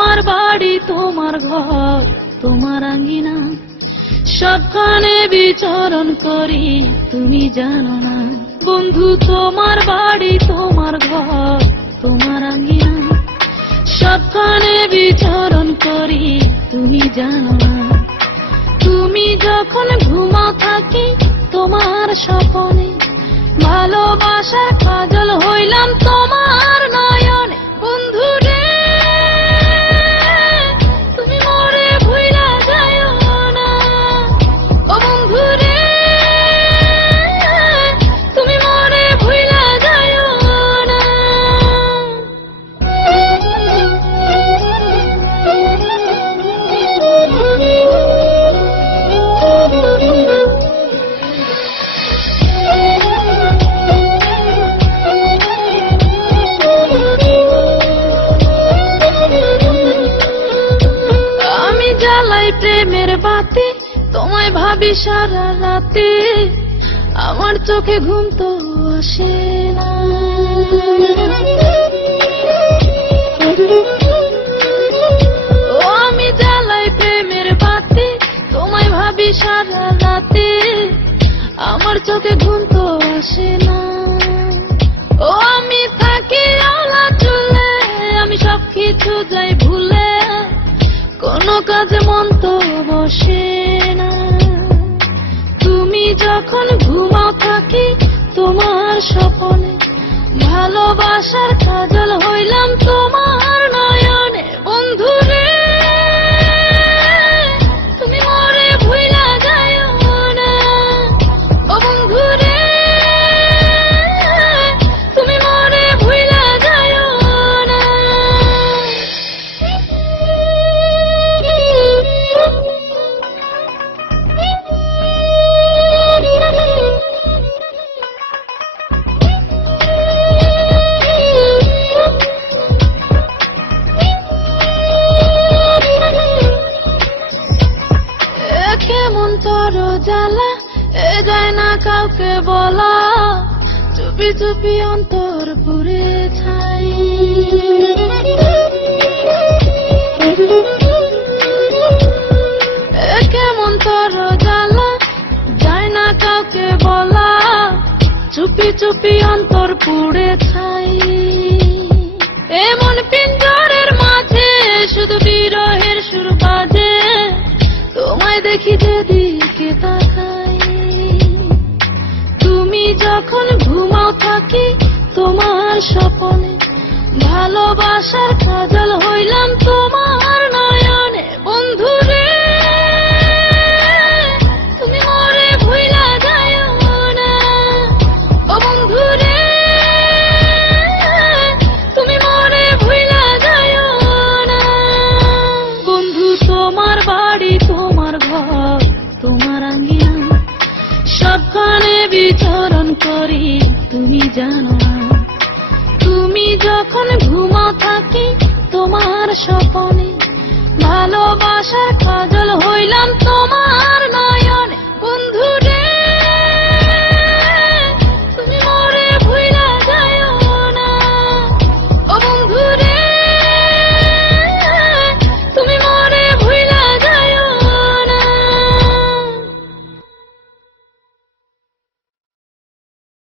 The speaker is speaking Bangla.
তোমার বাড়ি তোমার ঘর তোমার আঙ্গিনা, সবখানে বিচরণ করি তুমি জানো না। বন্ধু তোমার বাড়ি তোমার ঘর তোমার আঙ্গিনা, সবখানে বিচরণ করি তুমি জানো না। তুমি যখন ঘুমাও থাকি তোমার স্বপনে, ভালোবাসা কাজল হইলাম তোমার নয়নে। বন্ধু রে তুমি মরে ভুইলা যাইও না, ও বন্ধু রে তুমি মরে ভুইলা যাইও না। আমি জ্বালাই প্রেমের বাতি, তোমায় ভাবি সারা রাতে, আমার চোখে ঘুম তো আসে না। ও আমি জ্বালাই প্রেমের বাতি, তোমায় ভাবি সারা রাতে, আমার চোখে ঘুম তো আসে না। ও আমি থাকি আলা চুলে, আমি সবকিছু যাই ভুলে, কোনো কাজে মন তো বসে না। তুমি যখন ঘুমাও থাকি তোমার স্বপনে, ভালোবাসার কাজল হইলাম তোমার নয়নে। বন্ধু রে তুমি মরে ভুইলা যাইও না, ও বন্ধু রে তুমি মরে ভুইলা যাইও না। কেমন তোর জ্বালা এ যায় না কাউকে বলা, চুপি চুপি অন্তর পুড়ে ছাই। কেমন তোর জ্বালা যায় না কাউকে বলা, চুপি চুপি অন্তর পুড়ে ছাই। এমন পিঞ্জরের মাঝে শুধু বিরহের সুর বাজে, তোমায় দেখি যেদিকে তাকাই। তুমি যখন ঘুমাও থাকি তোমার স্বপনে, ভালোবাসার কাজল হইলাম তোমার নয়নে। বন্ধু রে তুমি মরে ভুইলা যাইও না, ও বন্ধু রে তুমি মরে ভুইলা যাইও না। বন্ধু তোমার বাড়ি তোমার ঘর তোমার আঙ্গিনা, সবখানে বিচরণ করি তুমি জানো না। তুমি যখন ঘুমাও থাকি তোমার স্বপনে, ভালোবাসার কাজল হইলাম তোমার না।